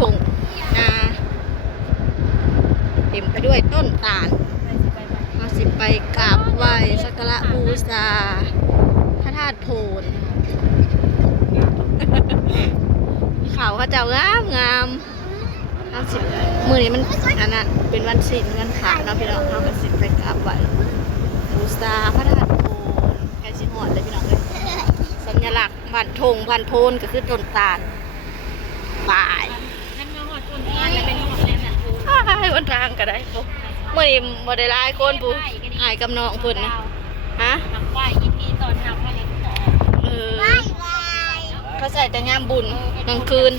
ถุงนาเต็มไปด้วยต้นตาลมาสิไปกราบไหว้สักการะบูชาพระธาตุโพนเขาเจ้างามงามมือนี้มันอันนั้นเป็นวันศีลวันพระเนาะพี่น้องเขาก็สิไปกราบไหว้บูชาพระธาตุโพนใกล้สิฮอดเลยพี่น้องเลยสัญลักษณ์พันธงพันโพนก็คือต้นตาลป่ายวันทางก็ได้ปุ๊บเมื่อนี้บ่ได้หลายคนปุ๊บอายกับน้องเพิ่นนะฮะเขาใส่แต่งามบุญกลางคืน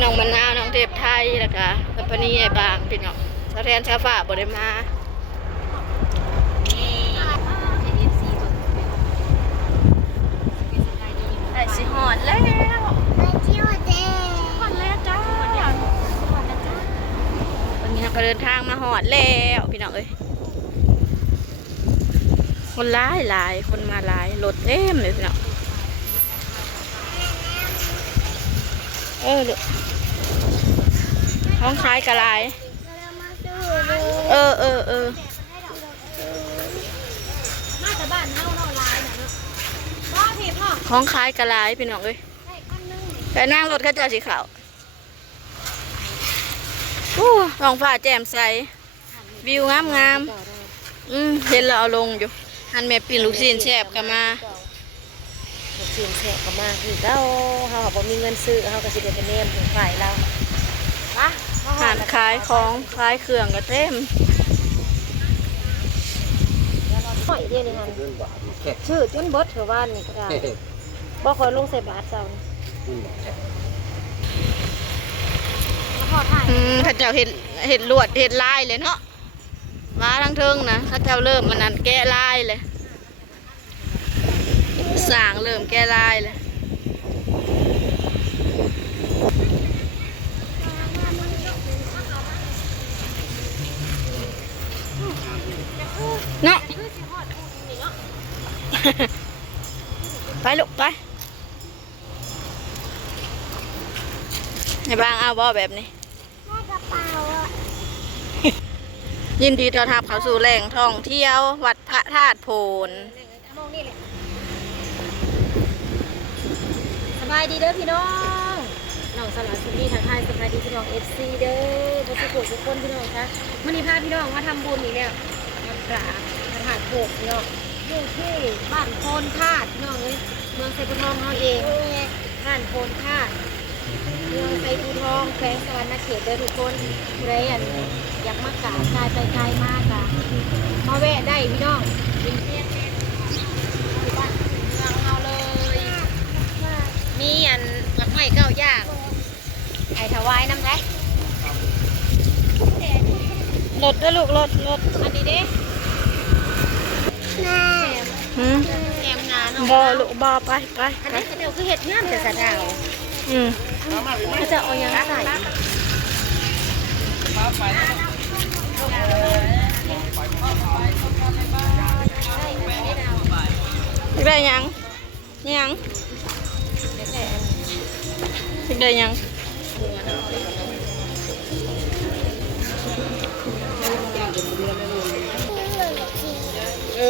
น้องมะนาวน้องเทพไทยแล้วก็สัมปนีไอ้บางพี่น้องสะแทนชาฟ้าบ่ได้มาไอ้สิหอดแล้วก็เดินทางมาหอดแล้วพี่น้องเอ้ยคนหลายคนมาหลายรถเต็มเลยพี่น้องท้องคล้ายกระไรท้องคล้ายกระไรพี่น้องเอ้ยแต่นั่งรถเขาเจอสีขาวท้องฟ้าแจ่มใสวิวงามเห็นเราเอาลงอยู่หันแม่ปีนลูกชิ้นแซ่บกันมาลูกชิ้นแซ่บกันมาคือเขาบ่มีเงินซื้อเขาก็สิได้ไปเนมถึงฝ่ายเราหานขายของขายเครื่องก็เต็มหอยเดียวนี่ฮะชื่อจนเบิดเถอะว่านนี่ก็ได้บ่คอยลงใส่บาทเจ้าข้าเจ้าเห็ดลวดเห็ดลายเลยเนาะมาทั้งเทิงนะข้าเจ้าเริ่มมันนั่นแก้ลายเลยสางเริ่มแก้ลายเลยเนาะไปลูกไปในบางเอาบ่แบบนี้ยินดีต้อนรับเข้าสู่แหล่งท่องเที่ยววัดพระธาตุโพนสบายดีเด้อพี่น้องน้องสลัดสุนีทักทายสบายดีพี่น้อง FC เด้อทุกคนพี่น้องคะมื้อนี้พาพี่น้องมาทำบุญนี่เนี่ยมากราบพระธาตุโพนพี่น้องอยู่ที่บ้านโพนธาตุพี่น้องเอ้ยเมืองไซบูทองเฮาเองบ้านโพนธาตุเมืองไซบูทองแขวงสะวรรณเขตเด้อทุกคนใครอยากมากราบกายไปไกลมากค่ะมาแวะได้พี่น้องที่บ้านเมืองเฮาเลยมีหลักไม้เก้าย่างไอ้ถวายน้ำไรรถด้วยลูกรถอันนี้เด้แหมนาเนาะบ่ลูกบ่ไปอันนี้เดี๋ยวคือเห็ดงามแต่สะดาวเขาจะเอายังใส่ได้ยังได้ยัง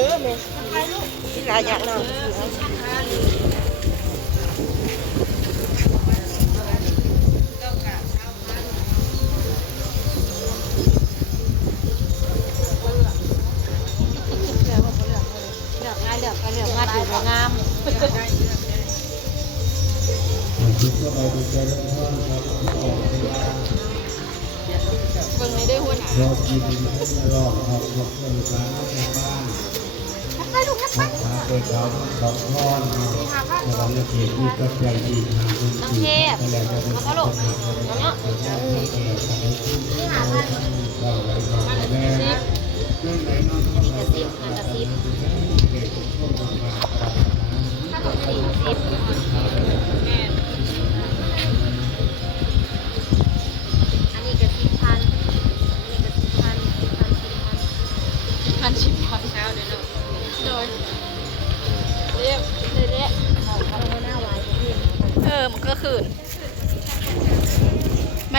แม่ที่หลายอย่างเนาะเลือกมาถืองามเบิ่งไม่ได้หัวหน้าเรากินรอบขอบคุณร้านบ้านไปลูกนักบ้านไปเขาสองก้อนเราเลือกเห็นที่ก็ใจดีน้องเทพแล้วก็ลูกเนาะนี่หาพันนี่กระซิบถ้าตก40อันนี้กระซิบพันเช้าเดี๋ยวโดยเรียกเอาหน้าไว้พี่มันก็คืน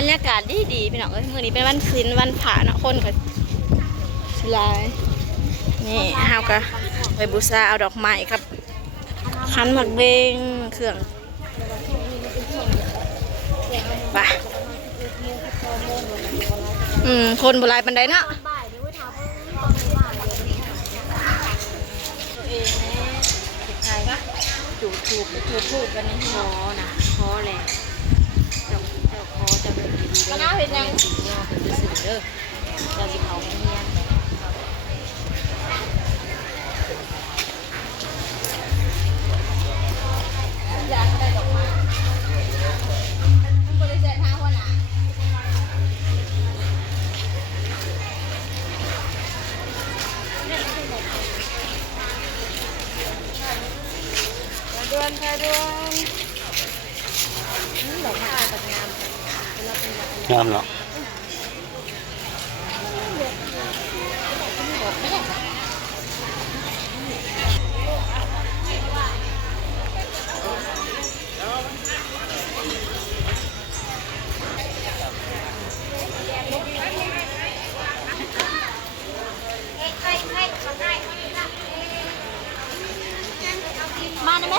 รยากาศดีพี่น้องเอ้ยมื้อนี้เป็นวันศีลวันพระเนาะคนก็สิหลายนี่เฮาก็ไปบูชาเอาดอกไม้ครับขันหมากเบงเครื่องไปคนโบราณปันไดเนาะตัวเองแน่ใครจุดถูกกันนี่คอนะคอแหละเจ้าคอจะเป็นดีๆเด้อเป็นยังสีเนาะเป็นสื่อเด้อเจ้าสิเขาเงียบอยากได้ดอกไม้มันบริเวณทางหัวหน้าดวนค่ะดวนดอกไม้ตัดงามงามเหรอมาได้ไหม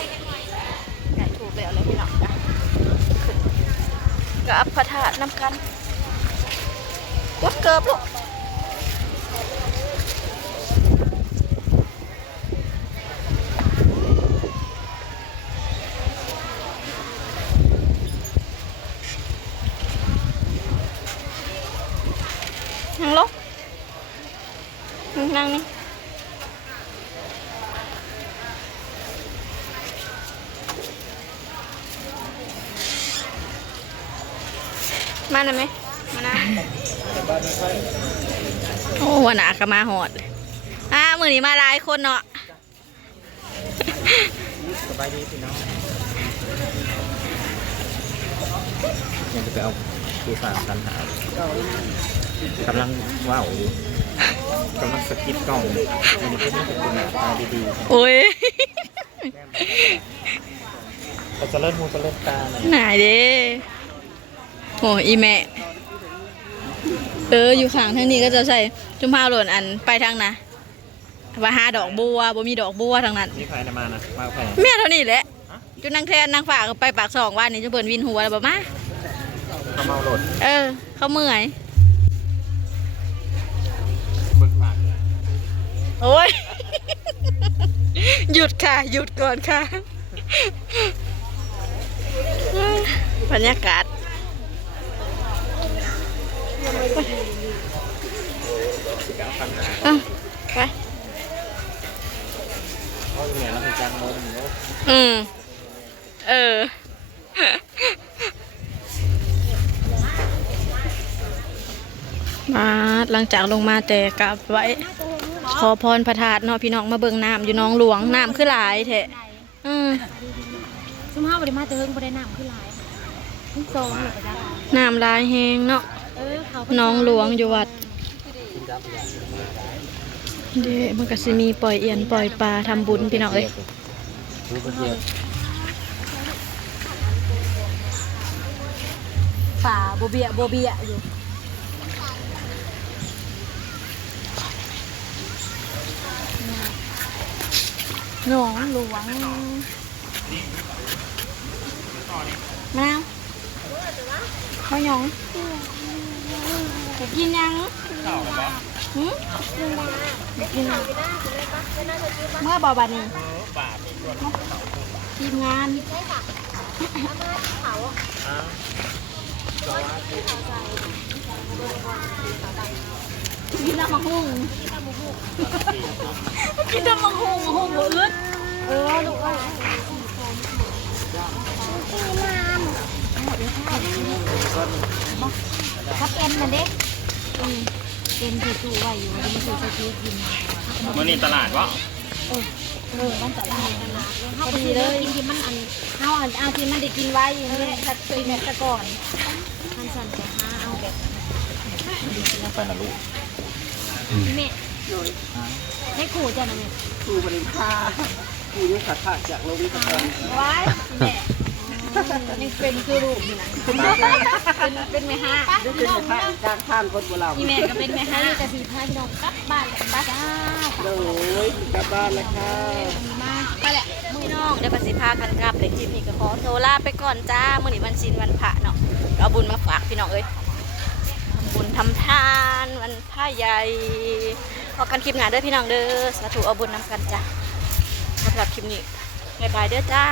ไก่ถูกแล้วเลยพี่น้องจ้ะกับพระธาตุน้ำกันกดเกิบลูกนั่งลงนั่งนี่มาหน่อยไหมมานะโอ้วันหนาก็มาหอดมื้อนี้มาหลายคนเนาะ สบายดีพี่น้องยังจะไปเอาดูสารกันหากำลังว้าวอยู่กำลังสกิปกล้องอันนี้เพื่อนเป็นหน้าตาดีๆ โอ้ย เราจะเล่นมูจะเล่นตาหน่อย ไหนเด้โอ้อีแม่อยู่ข้างทางนี้ก็จะใส่จุ่มพาวหล่นอันไปทางนะว่าหาดอกบัวบ่มีดอกบัวทางนั้น นี่ใครมานะมาใคร แม่เท่านี้แหละจุนางแทนนางฝากไปปากซองว่านี่จะเบิ่นวินหัวแล้วบ่มา เขาเมาโหลด เขาเมื่อย เบิกปาก โอ้ย หยุดค่ะหยุดก่อนค่ะบรรยากาศไป เพราะเหนื่อยแล้วเป็นการงงเนาะ มาหลังจากลงมาแต่กลับไว้ ขอพรพระธาตุเนาะพี่น้องมาเบิ่งน้ำอยู่น้องหลวงน้ำคือหลายแท้ซุ่มห้าบริมาเติงบริน้ำขึ้นหลายโซงหรือจ้าน้ำลายแห้งเนาะน้องหลวงอยู่วัดเด้มันก็สิมีปล่อยเอียนปล่อยปลาทำบุญพี่น้องเอ้ยป่าโบเบียอยู่น้องหลวงมาข้าวหยองจะกินยังกินเมื่อบอบานี่ทีมงานกินน้ำมะฮุ่งกินน้ำมะฮุ่งหมูอึดลูกถ้าเป็นมันเด็กเป็นจู่ๆไว้อยู่มันจะจู่ๆกิน มันนี่ตลาดวะ มันตลาดเขาไปเลยกินที่มันอันเอาที่มันได้กินไว้อย่างนี้ถ้ากินแบบตะก่อนท่านสั่นจะหาเอาแบบ ไปนะลูก แม่ให้ขู่จ้ะนะแม่ ครูบริพาครูยุทธศาสตร์จากโลกวิทยาศาสตร์ ไว้แม่ ยังเป็นคือลูกอยู่นะเป็นแม่ห้า ได้เป็นพระกลางท่านคนโบราณ พี่แม่ก็เป็นแม่ห้า นี่กะสีพาพี่น้องกลับบ้านกันบ้านจ้า เลยกลับบ้านแล้วค่ะ มาไปแหละ พี่น้องเดี๋ยวก็สิพากันกลับเลยคลิปนี้ก็ขอโทรลาไปก่อนจ้ามื้อนี้วันศีลวันพระเนาะเอาบุญมาฝากพี่น้องเอ้ยทำบุญทำทานวันพระใหญ่พอกันคลิปงานเด้อพี่น้องเด้อสาธุเอาบุญนำกันจ้าสำหรับคลิปนี้บ๊ายบายเด้อจ้า